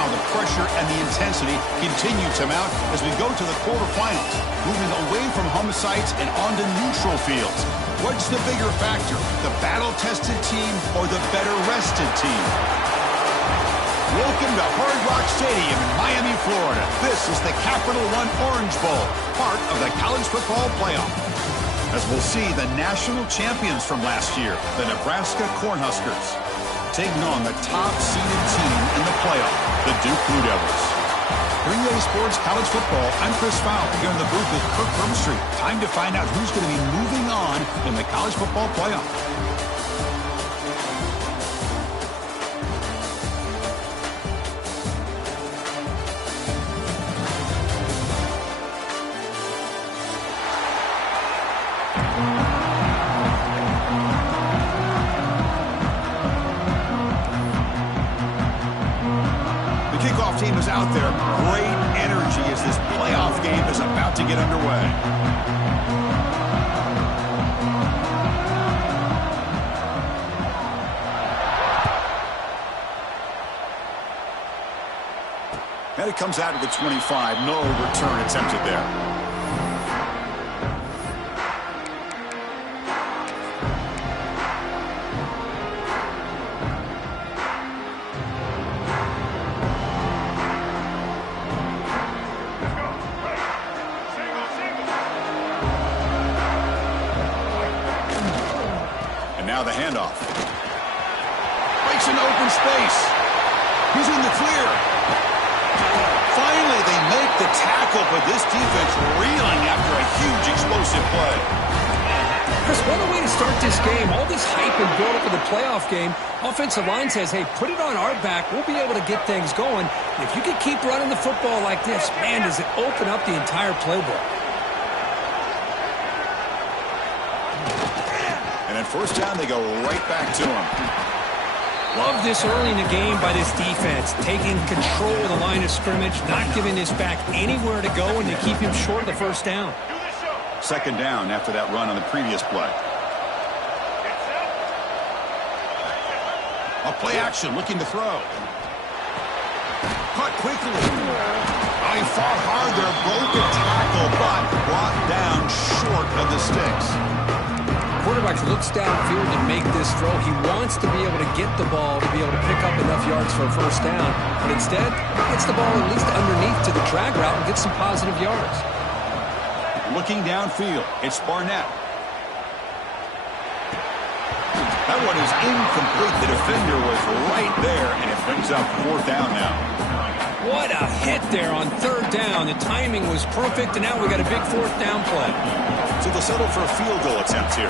now the pressure and the intensity continue to mount as we go to the quarterfinals, moving away from home sites and onto neutral fields. What's the bigger factor, the battle-tested team or the better-rested team? Welcome to Hard Rock Stadium in Miami, Florida. This is the Capital One Orange Bowl, part of the college football playoff. As we'll see, the national champions from last year, the Nebraska Cornhuskers, taking on the top-seeded team in the playoff, the Duke Blue Devils. Green Bay Sports College Football, I'm Chris Fowler, here in the booth with Kirk Herbstreit. Time to find out who's going to be moving on in the college football playoff. Team is out there. Great energy as this playoff game is about to get underway. And it comes out of the 25. No return attempted there. Now the handoff. Breaks an open space. He's in the clear. Finally, they make the tackle, but this defense reeling after a huge explosive play. Chris, what a way to start this game. All this hype and build up for the playoff game. Offensive line says, hey, put it on our back. We'll be able to get things going. If you can keep running the football like this, man, does it open up the entire playbook. And at first down, they go right back to him. Love this early in the game by this defense, taking control of the line of scrimmage, not giving this back anywhere to go, and to keep him short of the first down. Second down after that run on the previous play. A play action, looking to throw. Caught quickly. Oh, he fought hard there, broke a tackle, but brought down short of the sticks. Quarterback looks downfield to make this throw. He wants to be able to get the ball to be able to pick up enough yards for a first down, but instead, he gets the ball at least underneath to the drag route and gets some positive yards. Looking downfield, it's Barnett. That one is incomplete. The defender was right there, and it brings up fourth down now. What a hit there on third down. The timing was perfect, and now we got a big fourth down play. So they'll settle for a field goal attempt here.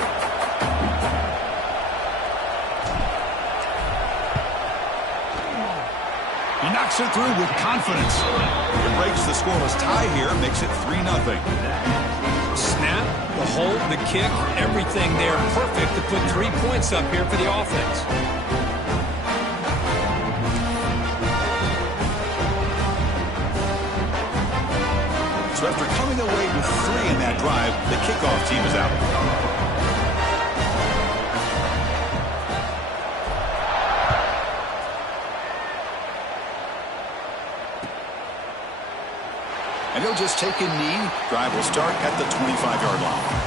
He knocks it through with confidence. It breaks the scoreless tie here, makes it 3-0. Snap, the hold, the kick, everything there perfect to put 3 points up here for the offense. So after coming away with 3 in that drive, the kickoff team is out. And he'll just take a knee. Drive will start at the 25-yard line.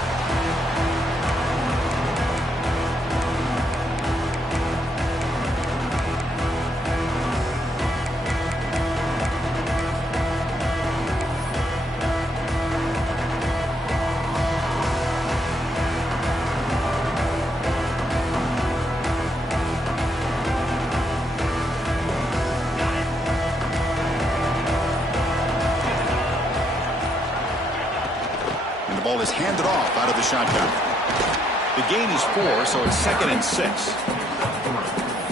Ball is handed off out of the shotgun. The gain is 4, so it's 2nd and 6.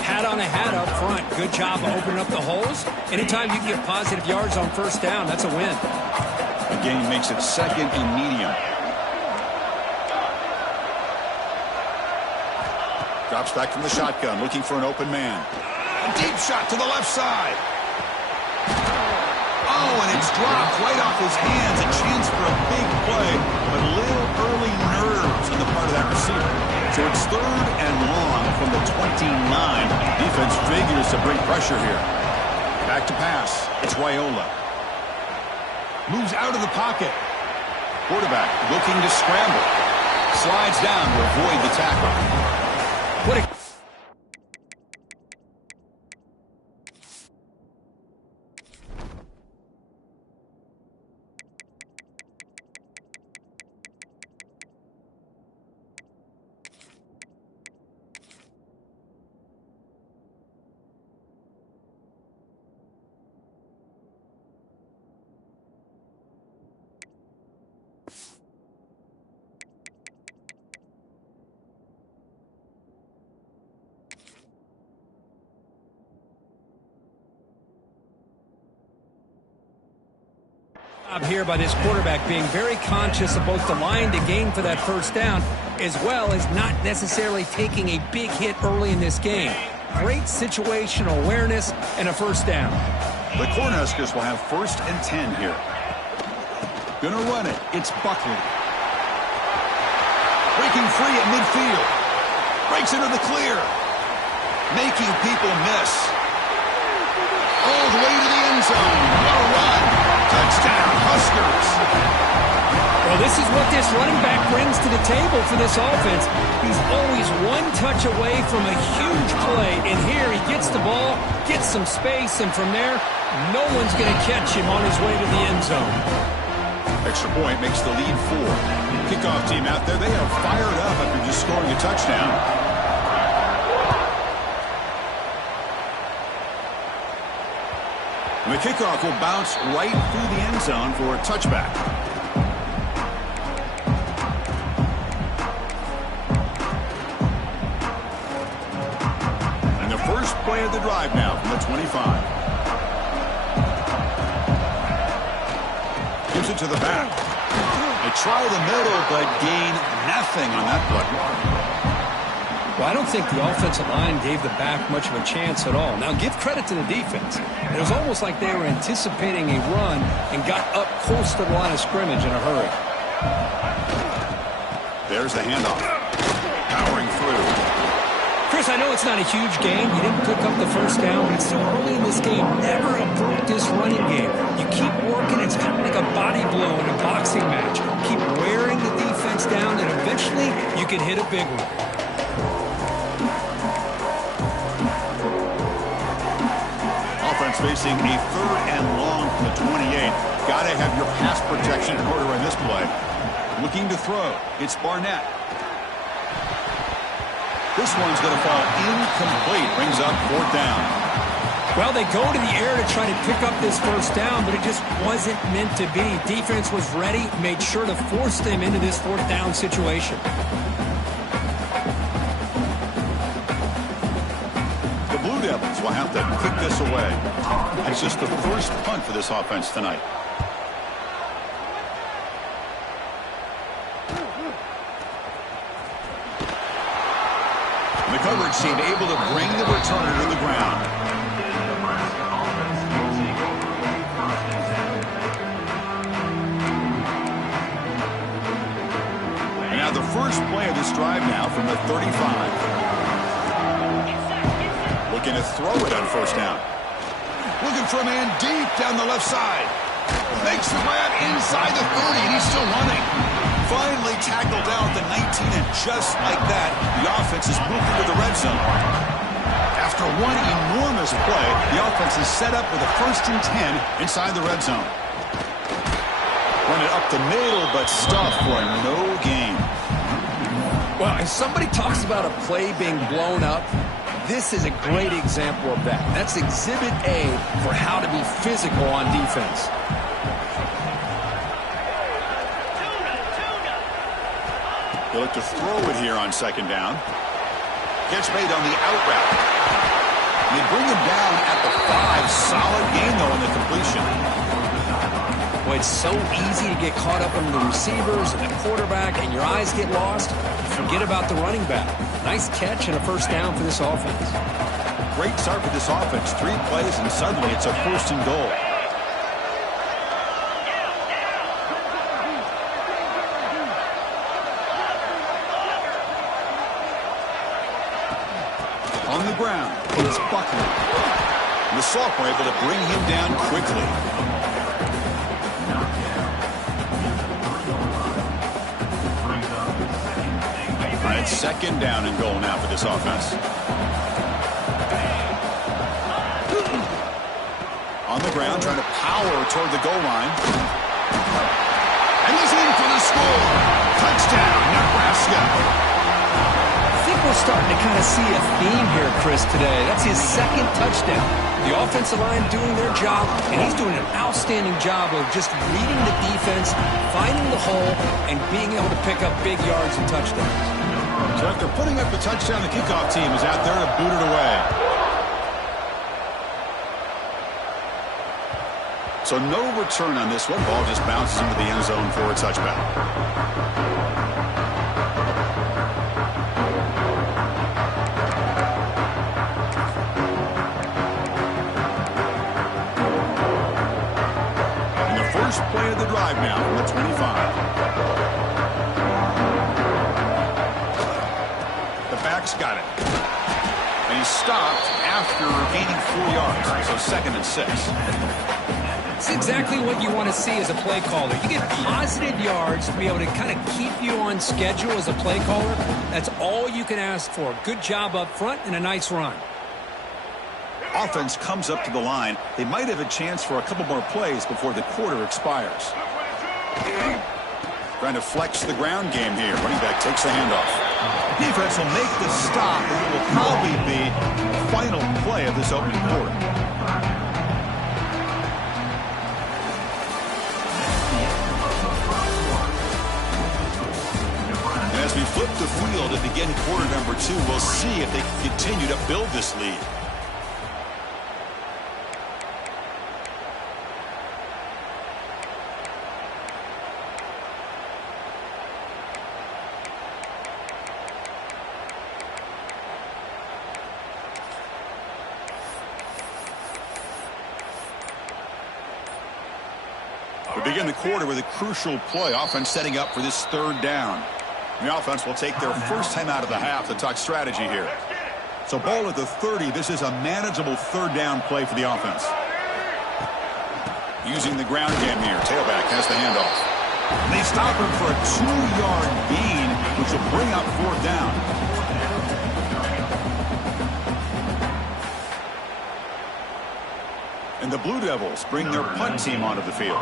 Hat on a hat up front. Good job of opening up the holes. Anytime you can get positive yards on first down, that's a win. The gain makes it 2nd and medium. Drops back from the shotgun, looking for an open man. A deep shot to the left side. Oh, and it's dropped right off his hands. A chance for a big play, but little early nerves on the part of that receiver. So it's 3rd and long from the 29. Defense figures to bring pressure here. Back Back to pass. It's Wyola. Moves out of the pocket. Quarterback looking to scramble. Slides down to avoid the tackle. What a... Here by this quarterback being very conscious of both the line to gain for that first down as well as not necessarily taking a big hit early in this game. Great situational awareness and a first down. The Cornhuskers will have 1st and 10 here. Gonna run it. It's Buckley. Breaking free at midfield. Breaks into the clear. Making people miss. All the way to the end zone. What a run. Touchdown, Huskers. Well, this is what this running back brings to the table for this offense. He's always one touch away from a huge play, and here he gets the ball, gets some space, and from there, no one's going to catch him on his way to the end zone. Extra point makes the lead 4. Kickoff team out there, they are fired up after just scoring a touchdown. The kickoff will bounce right through the end zone for a touchback. And the first play of the drive now from the 25. Gives it to the back. They try the middle, but gain nothing on that play. Well, I don't think the offensive line gave the back much of a chance at all. Now, give credit to the defense. It was almost like they were anticipating a run and got up close to the line of scrimmage in a hurry. There's the handoff. Powering through. Chris, I know it's not a huge game. You didn't pick up the first down, but it's so early in this game. Never a practice running game. You keep working. It's kind of like a body blow in a boxing match. Keep wearing the defense down, and eventually you can hit a big one. Facing a 3rd and long from the 28. Got to have your pass protection in order on this play. Looking to throw. It's Barnett. This one's going to fall incomplete. Brings up 4th down. Well, they go to the air to try to pick up this first down, but it just wasn't meant to be. Defense was ready, made sure to force them into this 4th down situation. Will have to kick this away. It's just the first punt for this offense tonight. The coverage team able to bring the returner to the ground. And now the first play of this drive now from the 35. Looking to throw it on first down. Looking for a man deep down the left side. Makes the grab inside the 30, and he's still running. Finally tackled down at the 19, and just like that, the offense is moved into the red zone. After one enormous play, the offense is set up with a 1st and 10 inside the red zone. Run it up the middle, but stuffed for a no gain. Well, if somebody talks about a play being blown up, this is a great example of that. That's Exhibit A for how to be physical on defense. They look to throw it here on 2nd down. Catch made on the out route. They bring him down at the 5. Solid gain, though, in the completion. Well, it's so easy to get caught up in the receivers and the quarterback, and your eyes get lost. Forget about the running back. Nice catch and a first down for this offense. Great start for this offense. 3 plays, and suddenly it's a 1st and goal. On the ground, it's Buckley. And the sophomore able to bring him down quickly. All right, second down and goal now for this offense. On the ground, trying to power toward the goal line. And he's in for the score. Touchdown, Nebraska. I think we're starting to kind of see a theme here, Chris, today. That's his second touchdown. The offensive line doing their job, and he's doing an outstanding job of just reading the defense, finding the hole, and being able to pick up big yards and touchdowns. So after putting up the touchdown, the kickoff team is out there to boot it away. So no return on this one. Ball just bounces into the end zone for a touchback. And the first play of the drive now from the 25. The back's got it. And he stopped after gaining 4 yards. So 2nd and 6. It's exactly what you want to see as a play caller. You get positive yards to be able to kind of keep you on schedule as a play caller. That's all you can ask for. Good job up front and a nice run. Offense comes up to the line. They might have a chance for a couple more plays before the quarter expires. Trying to flex the ground game here. Running back takes the handoff. Defense will make the stop, and it will probably be the final play of this opening quarter. As we flip the field to begin quarter number 2, we'll see if they can continue to build this lead. We begin the quarter with a crucial play. Offense setting up for this 3rd down. The offense will take their first time out of the half to talk strategy here. So ball at the 30. This is a manageable 3rd down play for the offense. Using the ground game here. Tailback has the handoff. And they stop him for a 2-yard gain, which will bring up 4th down. And the Blue Devils bring their punt team onto the field.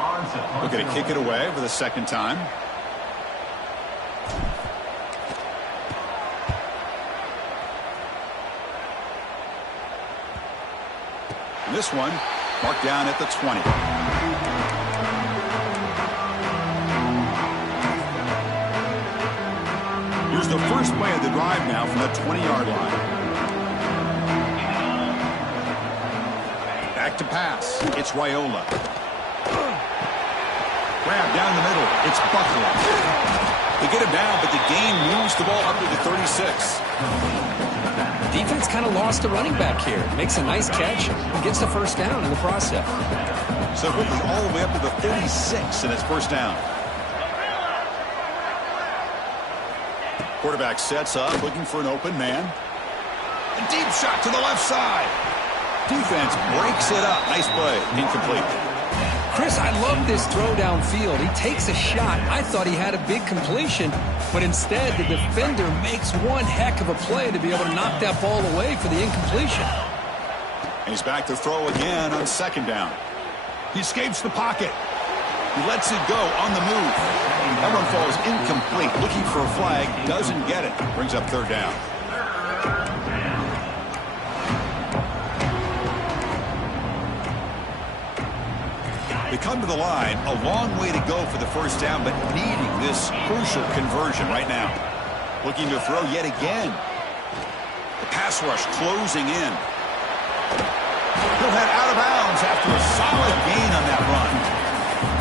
Looking to kick it away for the 2nd time. This one marked down at the 20. Here's the first play of the drive now from the 20-yard line. Back to pass. It's Raiola. Grab down the middle. It's Buckler. They get him down, but the gain moves the ball up to the 36. Defense kind of lost a running back here. Makes a nice catch and gets the first down in the process. So quickly all the way up to the 36, and it's first down. Quarterback sets up, looking for an open man. A deep shot to the left side. Defense breaks it up. Nice play. Incomplete. Chris, I love this throw downfield. He takes a shot. I thought he had a big completion, but instead the defender makes one heck of a play to be able to knock that ball away for the incompletion. And he's back to throw again on 2nd down. He escapes the pocket. He lets it go on the move. That one falls incomplete. Looking for a flag. Doesn't get it. Brings up 3rd down. They come to the line, a long way to go for the first down, but needing this crucial conversion right now. Looking to throw yet again. The pass rush closing in. He'll head out of bounds after a solid gain on that run.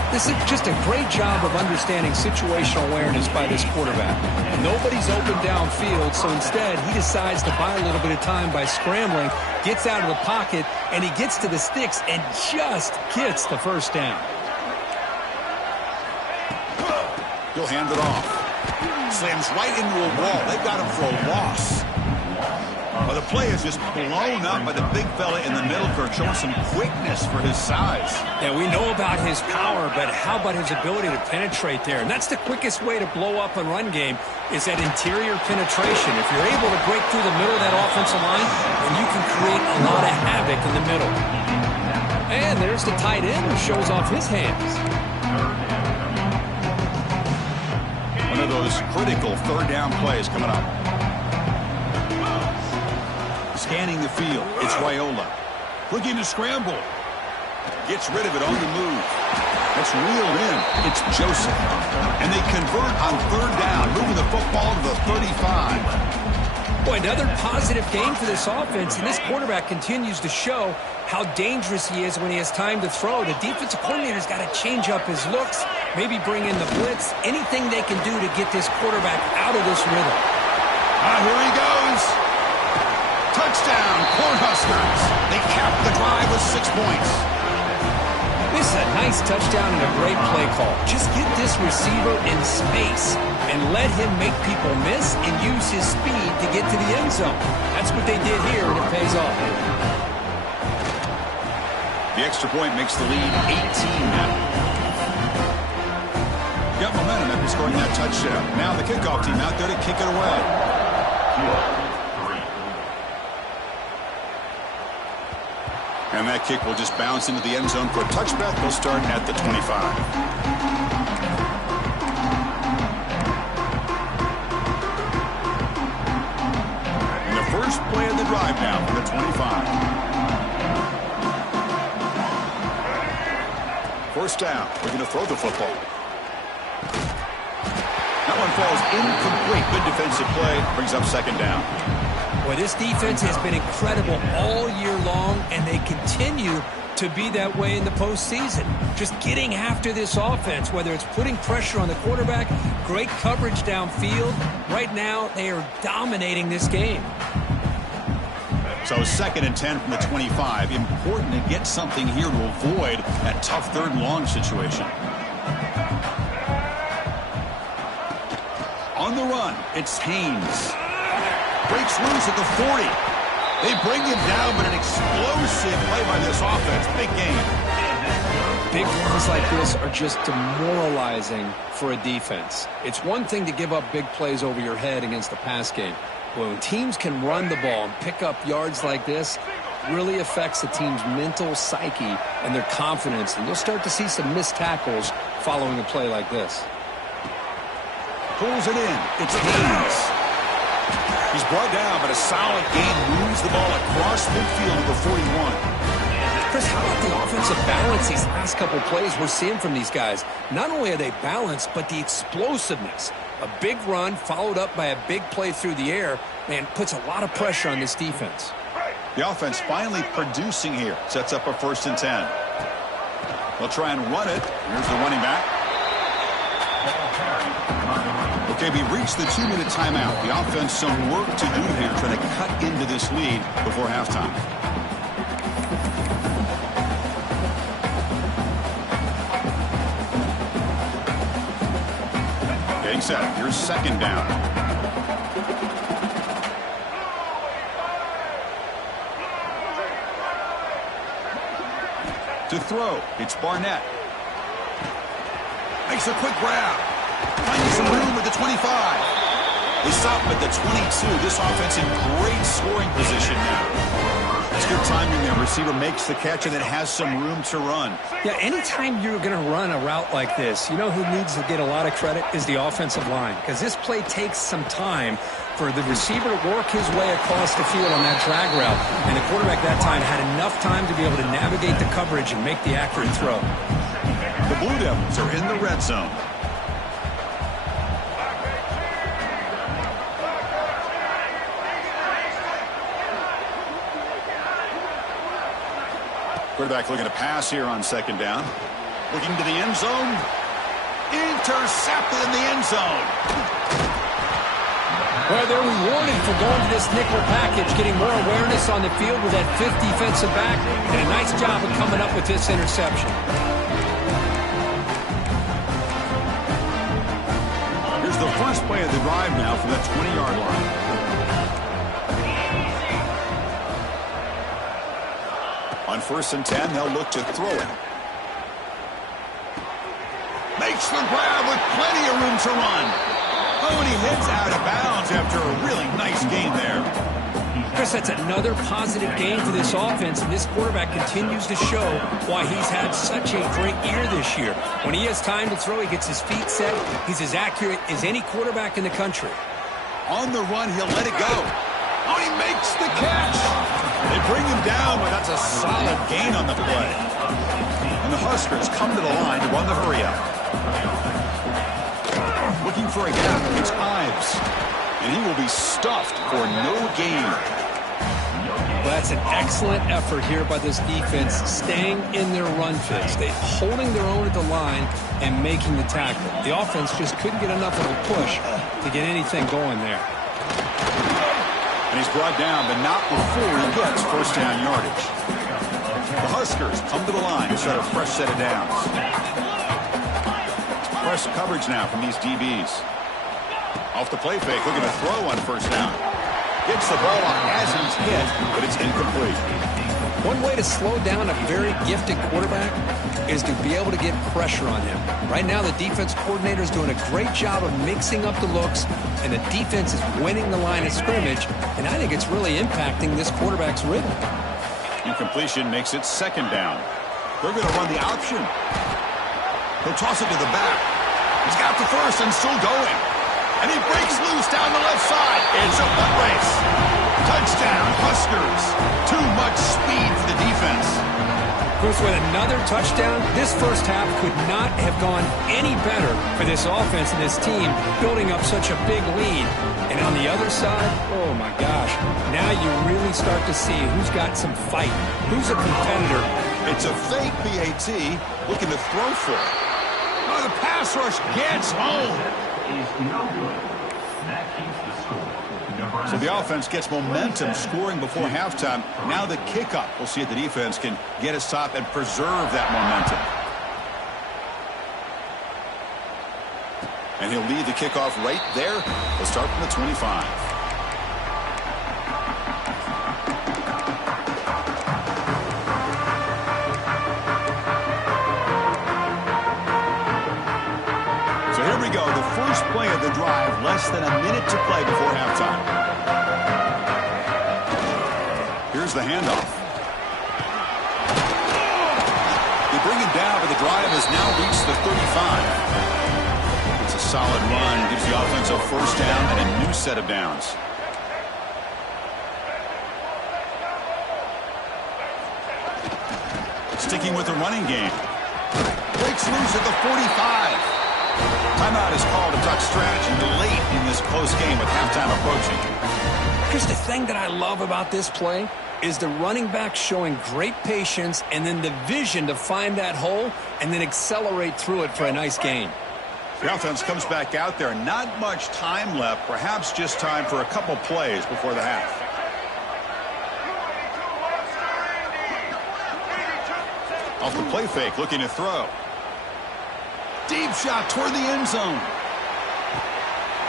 This is just a great job of understanding situational awareness by this quarterback. Nobody's open downfield, so instead he decides to buy a little bit of time by scrambling, gets out of the pocket, and he gets to the sticks and just gets the first down. He'll hand it off. Slams right into a wall. They've got him for a loss. Well, the play is just blown up by the big fella in the middle, Kirk, showing some quickness for his size. Yeah, we know about his power, but how about his ability to penetrate there? And that's the quickest way to blow up a run game is that interior penetration. If you're able to break through the middle of that offensive line, then you can create a lot of havoc in the middle. And there's the tight end who shows off his hands. One of those critical third down plays coming up. Scanning the field, it's Raiola. Looking to scramble. Gets rid of it on the move. That's reeled in. It's Joseph. And they convert on third down, moving the football to the 35. Boy, another positive game for this offense, and this quarterback continues to show how dangerous he is when he has time to throw. The defensive coordinator's got to change up his looks, maybe bring in the blitz, anything they can do to get this quarterback out of this rhythm. Here he goes. Touchdown, Cornhuskers. They cap the drive with 6 points. This is a nice touchdown and a great play call. Just get this receiver in space and let him make people miss and use his speed to get to the end zone. That's what they did here, and it pays off. The extra point makes the lead 18 now. Got momentum after scoring that touchdown. Now the kickoff team out there to kick it away. And that kick will just bounce into the end zone for a touchback. They'll start at the 25. And the first play of the drive now from the 25. First down. We're going to throw the football. That one falls incomplete. Good defensive play. Brings up second down. Boy, this defense has been incredible all year long, and they continue to be that way in the postseason. Just getting after this offense, whether it's putting pressure on the quarterback, great coverage downfield. Right now, they are dominating this game. So second and 10 from the 25. Important to get something here to avoid that tough third and long situation. On the run, it's Haynes. Breaks loose at the 40. They bring him down, but an explosive play by this offense. Big game. Big runs like this are just demoralizing for a defense. It's one thing to give up big plays over your head against the pass game. But when teams can run the ball and pick up yards like this, it really affects the team's mental psyche and their confidence. And you'll start to see some missed tackles following a play like this. Pulls it in. It's Haynes. He's brought down, but a solid gain moves the ball across midfield to the 41. Chris, how about the offensive balance these last couple plays we're seeing from these guys? Not only are they balanced, but the explosiveness. A big run followed up by a big play through the air, man, puts a lot of pressure on this defense. The offense finally producing here. Sets up a 1st and 10. They'll try and run it. Here's the running back. Okay, we reached the 2-minute timeout. The offense some work to do here, trying to cut into this lead before halftime. Getting set. Here's second down. To throw, it's Barnett. Makes a quick grab. Finding some room at the 25. They stop at the 22. This offense in great scoring position now. It's good timing there. Receiver makes the catch and it has some room to run. Yeah, anytime you're going to run a route like this, you know who needs to get a lot of credit is the offensive line. Because this play takes some time for the receiver to work his way across the field on that drag route. And the quarterback that time had enough time to be able to navigate the coverage and make the accurate throw. The Blue Devils are in the red zone. Quarterback looking to pass here on second down. Looking to the end zone. Intercepted in the end zone. Well, they're rewarded for going to this nickel package, getting more awareness on the field with that fifth defensive back, and a nice job of coming up with this interception. Here's the first play of the drive now from that 20-yard line. On 1st and 10, they'll look to throw it. Makes the grab with plenty of room to run. Oh, and he heads out of bounds after a really nice gain there. Chris, that's another positive game for this offense, and this quarterback continues to show why he's had such a great year this year. When he has time to throw, he gets his feet set. He's as accurate as any quarterback in the country. On the run, he'll let it go. Oh, he makes the catch. They bring him down, but that's a solid gain on the play. And the Huskers come to the line to run the hurry-up. Looking for a gap, it's Ives. And he will be stuffed for no gain. Well, that's an excellent effort here by this defense, staying in their run fix. They're holding their own at the line and making the tackle. The offense just couldn't get enough of a push to get anything going there. And he's brought down, but not before he gets first down yardage. The Huskers come to the line to start a fresh set of downs. Fresh coverage now from these DBs. Off the play fake, looking to throw on first down. Gets the ball off as he's hit, but it's incomplete. One way to slow down a very gifted quarterback is to be able to get pressure on him. Right now, the defense coordinator is doing a great job of mixing up the looks, and the defense is winning the line of scrimmage, and I think it's really impacting this quarterback's rhythm. Incompletion makes it second down. They're going to run the option. He'll toss it to the back. He's got the first and still going. And he breaks loose down the left side. It's a foot race. Touchdown, Huskers. Too much speed for the defense. Chris, with another touchdown, this first half could not have gone any better for this offense and this team, building up such a big lead. And on the other side, oh my gosh, now you really start to see who's got some fight, who's a competitor. It's a fake PAT looking to throw for it. Oh, the pass rush gets home. So the offense gets momentum scoring before halftime. Now the kickoff. We'll see if the defense can get a stop and preserve that momentum. And he'll lead the kickoff right there. We'll start from the 25. So here we go. The first play of the drive, less than a minute to play before halftime. Here's the handoff. They bring it down, but the drive has now reached the 35. It's a solid run. Gives the offense a first down and a new set of downs. Sticking with the running game. Breaks loose at the 45. Timeout is called to talk strategy late in this close game with halftime approaching. Chris, the thing that I love about this play is the running back showing great patience and then the vision to find that hole and then accelerate through it for a nice gain. The offense comes back out there. Not much time left. Perhaps just time for a couple plays before the half. Off the play fake, looking to throw. Deep shot toward the end zone.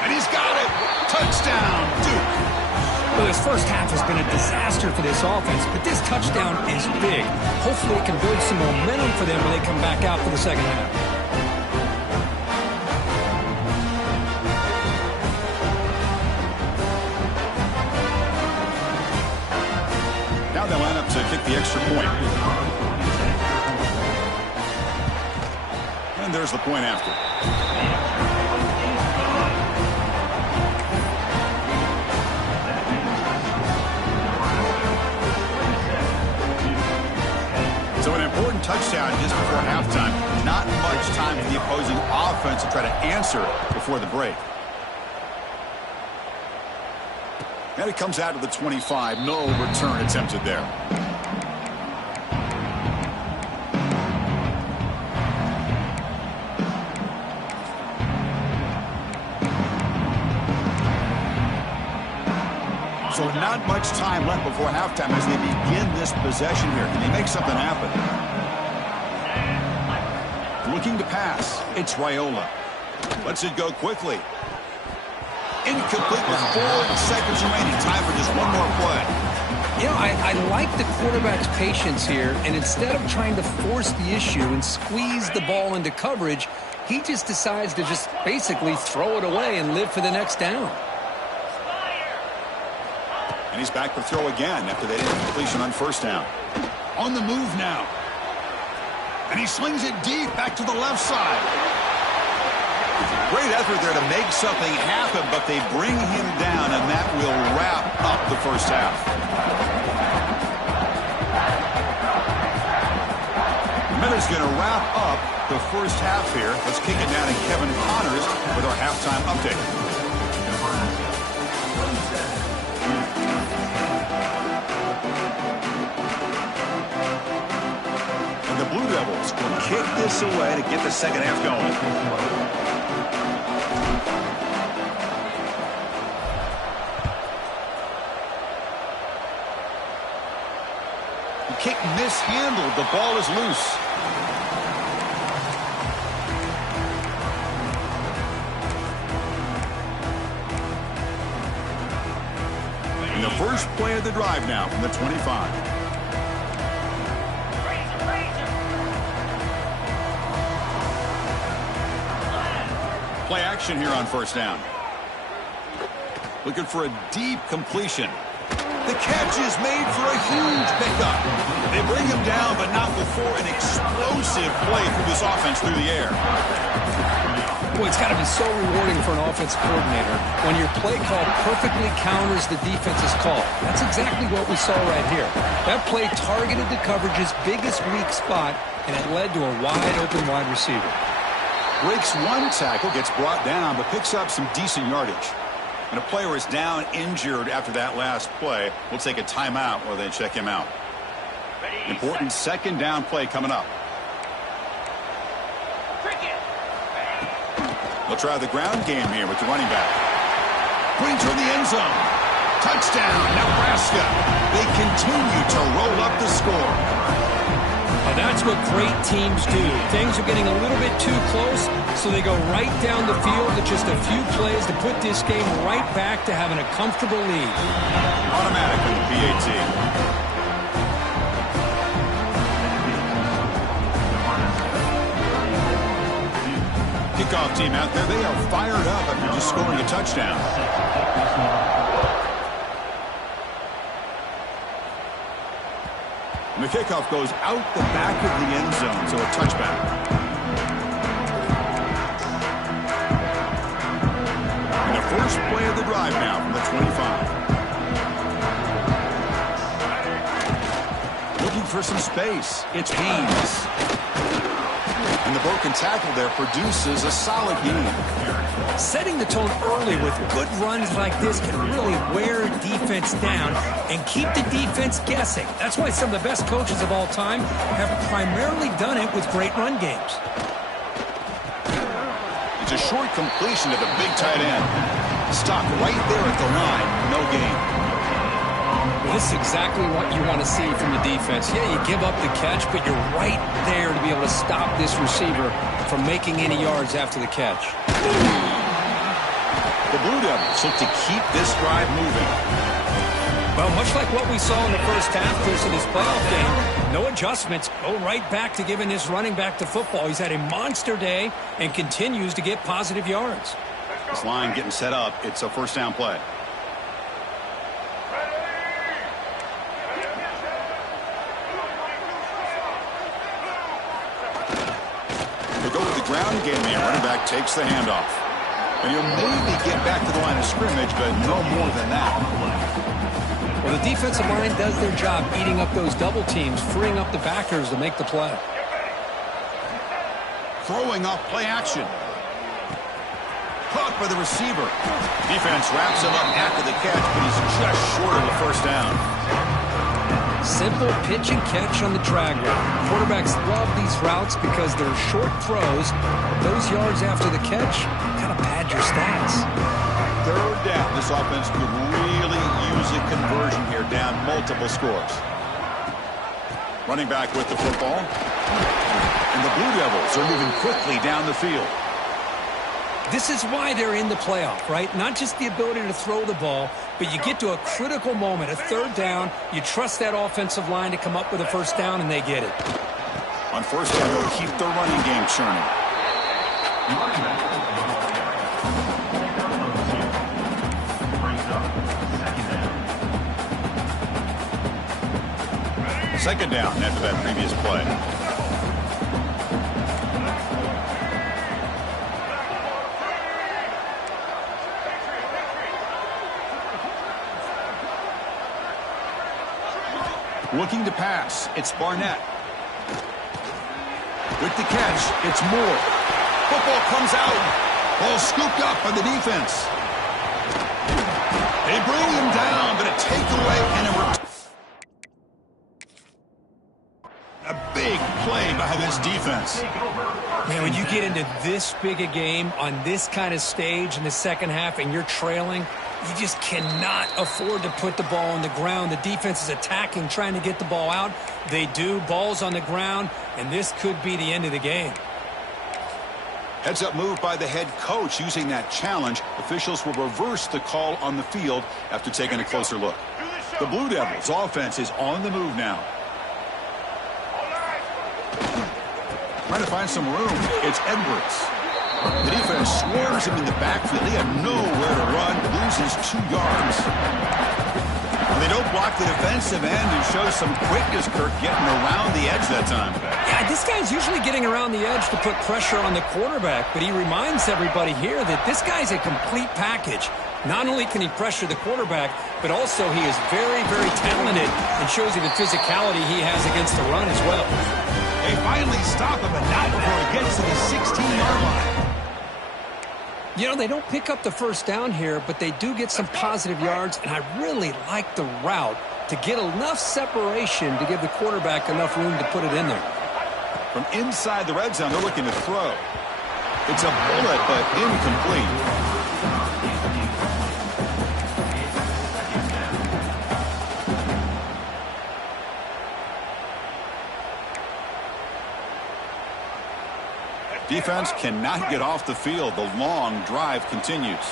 And he's got it. Touchdown, Duke. Well, this first half has been a disaster for this offense, but this touchdown is big. Hopefully it can build some momentum for them when they come back out for the second half. Now they line up to kick the extra point. And there's the point after. So an important touchdown just before halftime. Not much time for the opposing offense to try to answer before the break. And it comes out to the 25. No return attempted there. So not much time left before halftime as they begin this possession here. Can they make something happen? Looking to pass. It's Raiola. Lets it go quickly. Incomplete with 4 seconds remaining. Time for just one more play. You know, I like the quarterback's patience here, and instead of trying to force the issue and squeeze the ball into coverage, he just decides to just basically throw it away and live for the next down. And he's back to throw again after they didn't completion on first down. On the move now. And he slings it deep back to the left side. Great effort there to make something happen, but they bring him down, and that will wrap up the first half. Miller's going to wrap up the first half here. Let's kick it down to Kevin Connors with our halftime update. And the Blue Devils will kick this away to get the second half going. Kick mishandled. The ball is loose. And the first play of the drive now from the 25. Play action here on first down. Looking for a deep completion. The catch is made for a huge pickup. They bring him down, but not before an explosive play through this offense through the air. Boy, it's got to be so rewarding for an offense coordinator when your play call perfectly counters the defense's call. That's exactly what we saw right here. That play targeted the coverage's biggest weak spot, and it led to a wide-open wide receiver. Breaks one tackle, gets brought down, but picks up some decent yardage. And a player is down injured after that last play. We'll take a timeout while they check him out. Important second down play coming up. They'll try the ground game here with the running back. Putting toward the end zone. Touchdown, Nebraska. They continue to roll up the score. That's what great teams do. Things are getting a little bit too close, so they go right down the field with just a few plays to put this game right back to having a comfortable lead. Automatic in the PAT. Kickoff team out there, they are fired up after just scoring a touchdown. And the kickoff goes out the back of the end zone, so a touchback. And the first play of the drive now from the 25. Looking for some space. It's Haynes. And the broken tackle there produces a solid game. Setting the tone early with good runs like this can really wear a defense down and keep the defense guessing. That's why some of the best coaches of all time have primarily done it with great run games. It's a short completion to the big tight end. Stopped right there at the line. No gain. Well, this is exactly what you want to see from the defense. Yeah, you give up the catch, but you're right there to be able to stop this receiver from making any yards after the catch. The Blue Devils look to keep this drive moving. Well, much like what we saw in the first half of this playoff game, no adjustments. Go right back to giving this running back the football. He's had a monster day and continues to get positive yards. This line getting set up. It's a first down play. They go with the ground game here. Running back takes the handoff. And you'll maybe get back to the line of scrimmage, but no more than that. Well, the defensive line does their job eating up those double teams, freeing up the backers to make the play. Throwing off play action. Caught by the receiver. Defense wraps him up after the catch, but he's just short of the first down. Simple pitch and catch on the drag route. Quarterbacks love these routes because they're short throws. Those yards after the catch kind of pad your stats. Third down. This offense could really use a conversion here, down multiple scores. Running back with the football. And the Blue Devils are moving quickly down the field. This is why they're in the playoff, right? Not just the ability to throw the ball, but you get to a critical moment, a third down, you trust that offensive line to come up with a first down, and they get it. On first down, they'll keep their running game churning. Second down after that previous play. Looking to pass, it's Barnett. With the catch, it's Moore. Football comes out. Ball scooped up by the defense. They bring him down, but a takeaway and a big play by this defense. Man, when you get into this big a game on this kind of stage in the second half and you're trailing, you just cannot afford to put the ball on the ground. The defense is attacking, trying to get the ball out. They do. Ball's on the ground, and this could be the end of the game. Heads-up move by the head coach using that challenge. Officials will reverse the call on the field after taking a closer look. The Blue Devils' offense is on the move now. Trying to find some room. It's Edwards. The defense swarms him in the backfield. He had nowhere to run, loses 2 yards. They don't block the defensive end and show some quickness, Kirk, getting around the edge that time. Yeah, this guy's usually getting around the edge to put pressure on the quarterback, but he reminds everybody here that this guy's a complete package. Not only can he pressure the quarterback, but also he is very, very talented and shows you the physicality he has against the run as well. They finally stop him, but not before he gets to the 16-yard line. You know, they don't pick up the first down here, but they do get some positive yards, and I really like the route to get enough separation to give the quarterback enough room to put it in there. From inside the red zone, they're looking to throw. It's a bullet, but incomplete. Defense cannot get off the field. The long drive continues.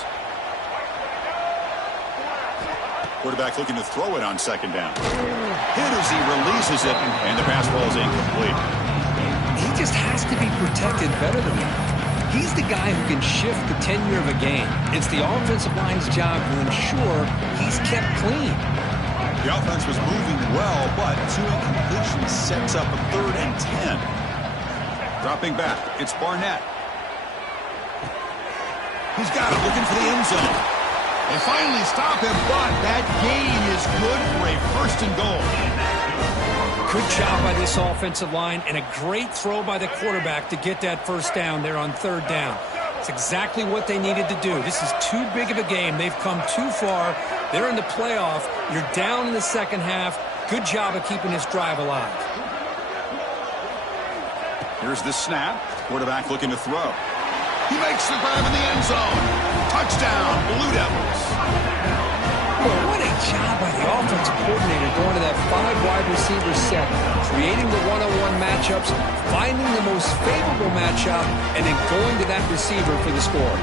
Quarterback looking to throw it on second down. Hit as he releases it, and the pass ball is incomplete. He just has to be protected better than that. He's the guy who can shift the tenure of a game. It's the offensive line's job to ensure he's kept clean. The offense was moving well, but 2 incompletions sets up a 3rd and 10. Dropping back, it's Barnett. He's got it, looking for the end zone. They finally stop him, but that gain is good for a 1st and goal. Good job by this offensive line, and a great throw by the quarterback to get that first down there on 3rd down. It's exactly what they needed to do. This is too big of a game. They've come too far. They're in the playoff. You're down in the second half. Good job of keeping this drive alive. Here's the snap. Quarterback looking to throw. He makes the grab in the end zone. Touchdown, Blue Devils. Well, what a job by the offensive coordinator going to that 5-wide receiver set, creating the one-on-one matchups, finding the most favorable matchup, and then going to that receiver for the score.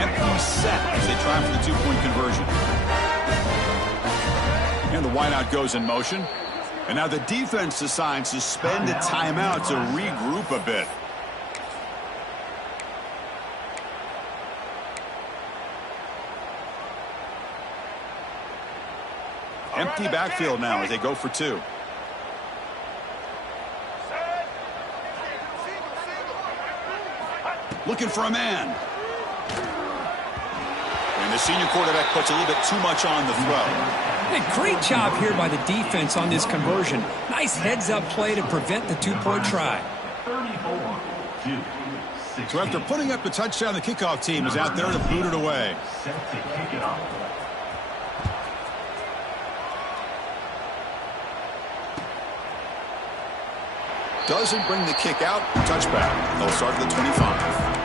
Empty set as they try for the 2-point conversion. And the wideout goes in motion. And now the defense decides to spend a timeout to regroup a bit. Empty backfield now as they go for 2. Looking for a man. And the senior quarterback puts a little bit too much on the throw. A great job here by the defense on this conversion. Nice heads-up play to prevent the 2-point try. So after putting up the touchdown, the kickoff team is out there to boot it away. Doesn't bring the kick out. Touchback. They'll start at the 25.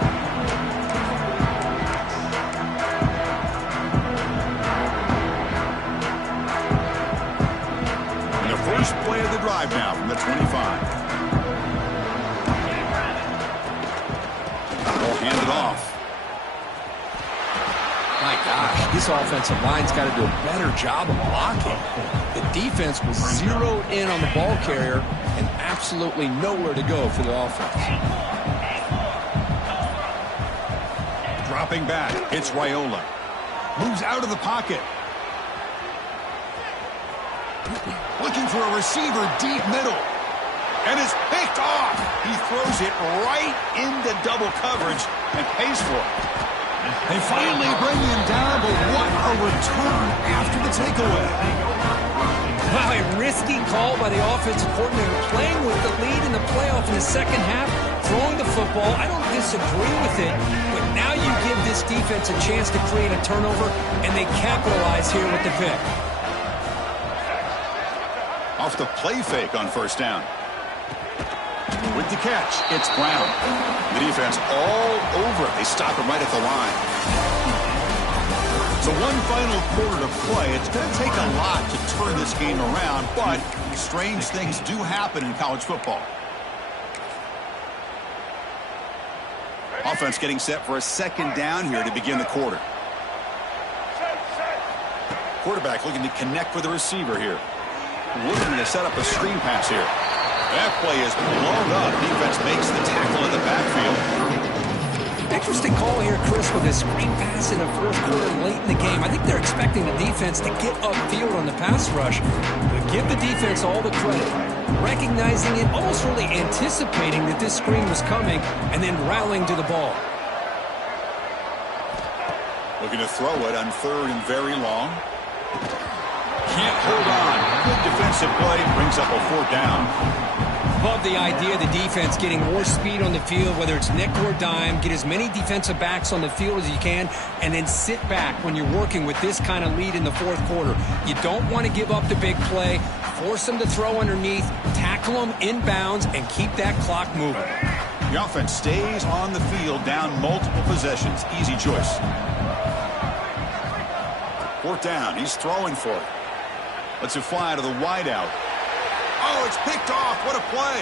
First play of the drive now from the 25. hand it off. My gosh, this offensive line's got to do a better job of blocking. The defense was zeroed in on the ball carrier and absolutely nowhere to go for the offense. Dropping back, it's Raiola. Moves out of the pocket. Looking for a receiver deep middle. And it's picked off. He throws it right into double coverage and pays for it. They finally bring him down, but what a return after the takeaway. Wow, a risky call by the offensive coordinator, playing with the lead in the playoff in the second half, throwing the football. I don't disagree with it, but now you give this defense a chance to create a turnover, and they capitalize here with the pick. Off the play fake on first down. With the catch, it's Brown. The defense all over it. They stop him right at the line. So one final quarter to play. It's going to take a lot to turn this game around, but strange things do happen in college football. Offense getting set for a second down here to begin the quarter. Quarterback looking to connect with the receiver here. Looking to set up a screen pass here. That play is blown up. Defense makes the tackle in the backfield. Interesting call here, Chris, with a screen pass in the fourth quarter late in the game. I think they're expecting the defense to get upfield on the pass rush. But give the defense all the credit. Recognizing it, almost really anticipating that this screen was coming, and then rallying to the ball. Looking to throw it on third and very long. Can't hold on. Good defensive play. Brings up a fourth down. Love the idea of the defense getting more speed on the field, whether it's nickel or dime. Get as many defensive backs on the field as you can, and then sit back when you're working with this kind of lead in the fourth quarter. You don't want to give up the big play. Force them to throw underneath, tackle them inbounds, and keep that clock moving. The offense stays on the field, down multiple possessions. Easy choice. Fourth down. He's throwing for it. Lets it fly to the wideout. Oh, it's picked off. What a play.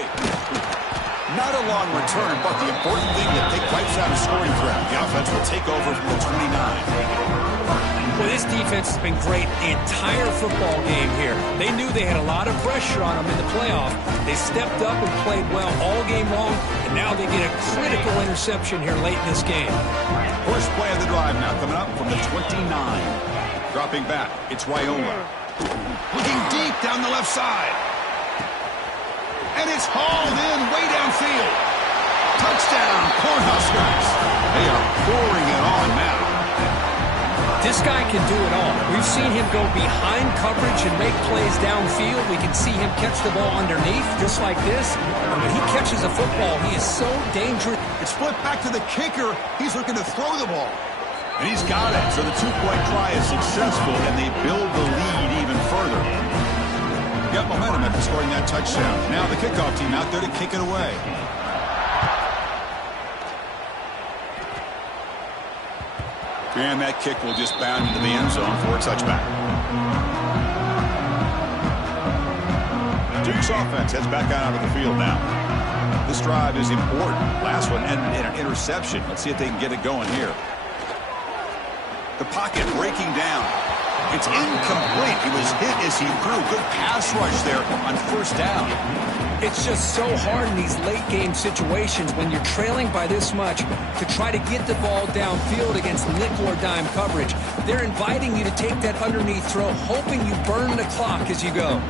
Not a long return, but the important thing that they wipes out a scoring threat. The offense will take over from the 29. Well, this defense has been great the entire football game here. They knew they had a lot of pressure on them in the playoff. They stepped up and played well all game long, and now they get a critical interception here late in this game. First play of the drive now coming up from the 29. Dropping back, it's Raiola. Looking deep down the left side. And it's hauled in way downfield. Touchdown, Cornhuskers. They are pouring it on now. This guy can do it all. We've seen him go behind coverage and make plays downfield. We can see him catch the ball underneath, just like this. And when he catches a football, he is so dangerous. It's flipped back to the kicker. He's looking to throw the ball. And he's got it. So the two-point try is successful, and they build the lead even further. Got momentum after scoring that touchdown. Now the kickoff team out there to kick it away. And that kick will just bound into the end zone for a touchback. Duke's offense heads back out of the field now. This drive is important. Last one ended in an interception. Let's see if they can get it going here. The pocket breaking down. It's incomplete. He was hit as he threw. Good pass rush there on first down. It's just so hard in these late game situations when you're trailing by this much to try to get the ball downfield against nickel or dime coverage. They're inviting you to take that underneath throw, hoping you burn the clock as you go.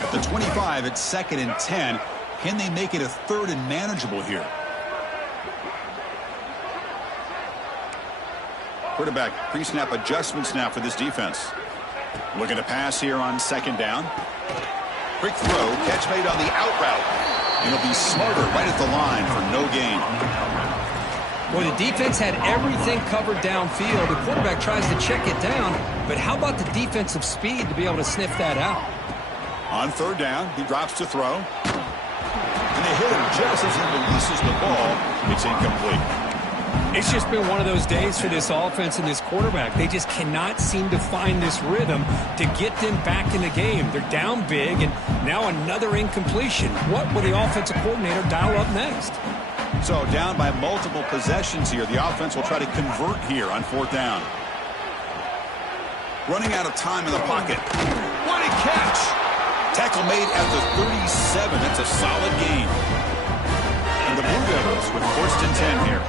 At the 25, it's 2nd and 10. Can they make it a third and manageable here? Quarterback pre-snap adjustments now for this defense. Looking to pass here on second down. Quick throw, catch made on the out route. And he'll be smarter right at the line for no gain. Well, the defense had everything covered downfield. The quarterback tries to check it down, but how about the defensive speed to be able to sniff that out? On third down, he drops to throw. And they hit him just as he releases the ball. It's incomplete. It's just been one of those days for this offense and this quarterback. They just cannot seem to find this rhythm to get them back in the game. They're down big, and now another incompletion. What will the offensive coordinator dial up next? So down by multiple possessions here. The offense will try to convert here on 4th down. Running out of time in the pocket. What a catch! Tackle made at the 37. That's a solid gain. And the Blue Devils with 1st and 10 here.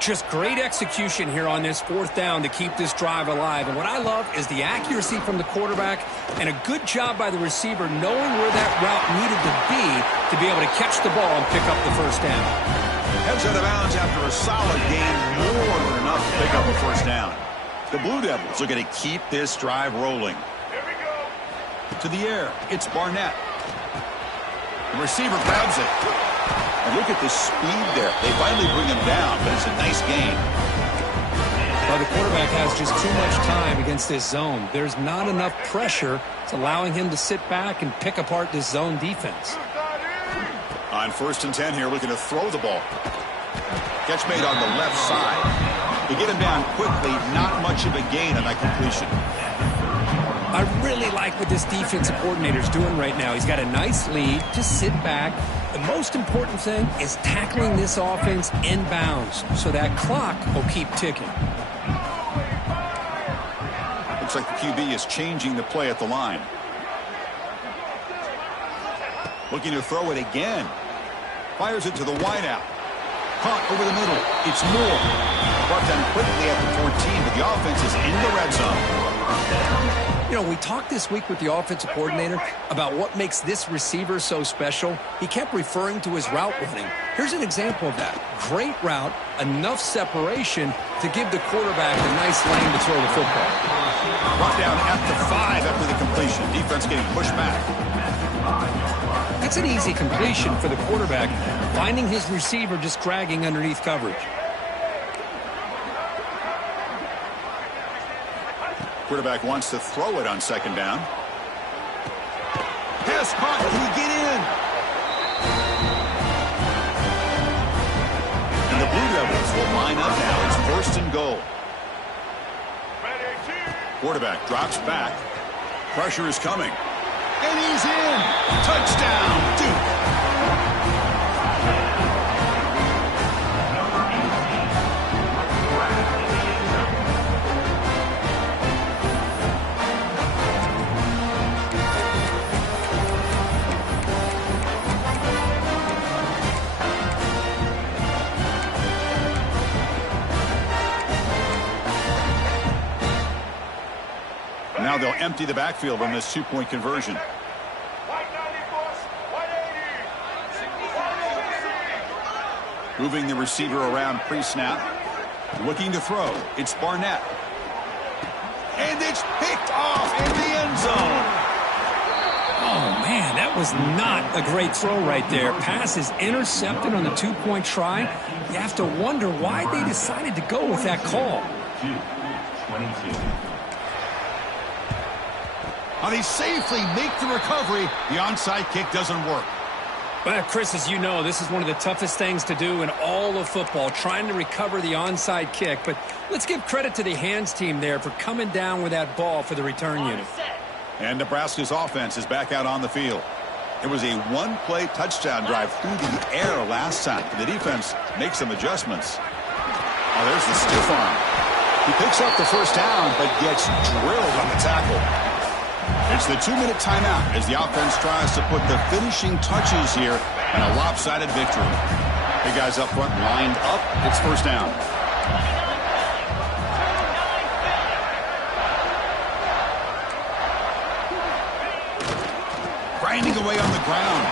Just great execution here on this 4th down to keep this drive alive. And what I love is the accuracy from the quarterback and a good job by the receiver knowing where that route needed to be able to catch the ball and pick up the 1st down. Heads out of bounds after a solid gain, more than enough to pick up a 1st down. The Blue Devils are going to keep this drive rolling. To the air, it's Barnett. The receiver grabs it. And look at the speed there. They finally bring him down, but it's a nice gain. Well, the quarterback has just too much time against this zone. There's not enough pressure. It's allowing him to sit back and pick apart this zone defense. On 1st and 10 here, looking to throw the ball. Catch made on the left side. They get him down quickly, not much of a gain on that completion. I really like what this defensive coordinator is doing right now. He's got a nice lead. Just sit back. The most important thing is tackling this offense inbounds so that clock will keep ticking. Looks like the QB is changing the play at the line. Looking to throw it again. Fires it to the wideout. Caught over the middle. It's Moore. Brought down quickly at the 14, but the offense is in the red zone. You know, we talked this week with the offensive coordinator about what makes this receiver so special. He kept referring to his route running. Here's an example of that. Great route, enough separation to give the quarterback a nice lane to throw the football. Brought down at the 5 after the completion. Defense getting pushed back. That's an easy completion for the quarterback, finding his receiver just dragging underneath coverage. Quarterback wants to throw it on 2nd down. Pass caught. Can he get in? And the Blue Devils will line up now. It's 1st and goal. Quarterback drops back. Pressure is coming. And he's in. Touchdown, Duke. Now they'll empty the backfield on this 2-point conversion. Moving the receiver around pre-snap. Looking to throw. It's Barnett. And it's picked off in the end zone. Oh, man, that was not a great throw right there. Pass is intercepted on the 2-point try. You have to wonder why they decided to go with that call. 22. How they safely make the recovery. The onside kick doesn't work. Well, Chris, as you know, this is one of the toughest things to do in all of football, trying to recover the onside kick. But let's give credit to the hands team there for coming down with that ball for the return unit. And Nebraska's offense is back out on the field. It was a one-play touchdown drive through the air last time. The defense makes some adjustments. Oh, there's the stiff arm. He picks up the 1st down, but gets drilled on the tackle. It's the 2-minute timeout as the offense tries to put the finishing touches here and a lopsided victory. Big guys up front lined up. It's 1st down. Grinding away on the ground.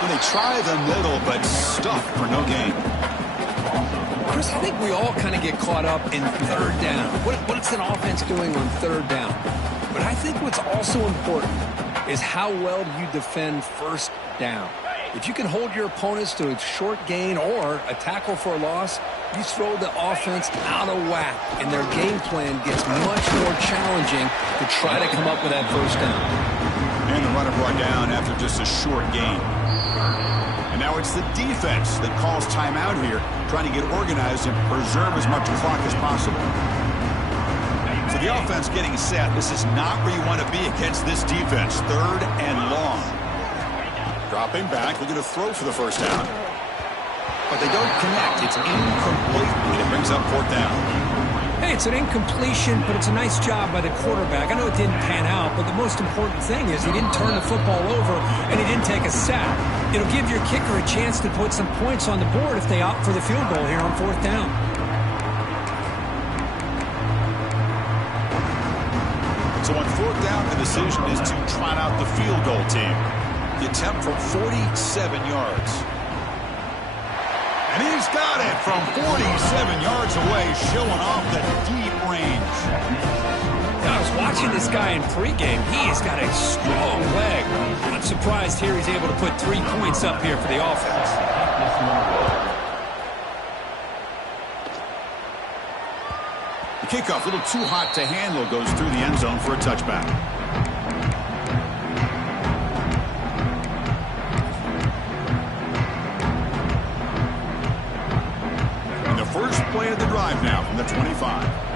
And they try the middle, but stuffed for no gain. Chris, I think we all kind of get caught up in 3rd down. What's an offense doing on 3rd down? But I think what's also important is how well do you defend 1st down. If you can hold your opponents to a short gain or a tackle for a loss, you throw the offense out of whack, and their game plan gets much more challenging to try to come up with that 1st down. And the runner brought down after just a short gain. And now it's the defense that calls timeout here, trying to get organized and preserve as much clock as possible. So the offense getting set. This is not where you want to be against this defense. 3rd and long. Dropping back, looking to throw for the first down. But they don't connect. It's incomplete, and it brings up 4th down. Hey, it's an incompletion, but it's a nice job by the quarterback. I know it didn't pan out, but the most important thing is he didn't turn the football over and he didn't take a sack. It'll give your kicker a chance to put some points on the board if they opt for the field goal here on 4th down. So on 4th down, the decision is to trot out the field goal team. The attempt from 47 yards. And he's got it from 47 yards away, showing off the deep range. I was watching this guy in pregame. He has got a strong leg. I'm not surprised here he's able to put 3 points up here for the offense. The kickoff, a little too hot to handle, goes through the end zone for a touchback. And the first play of the drive now from the 25.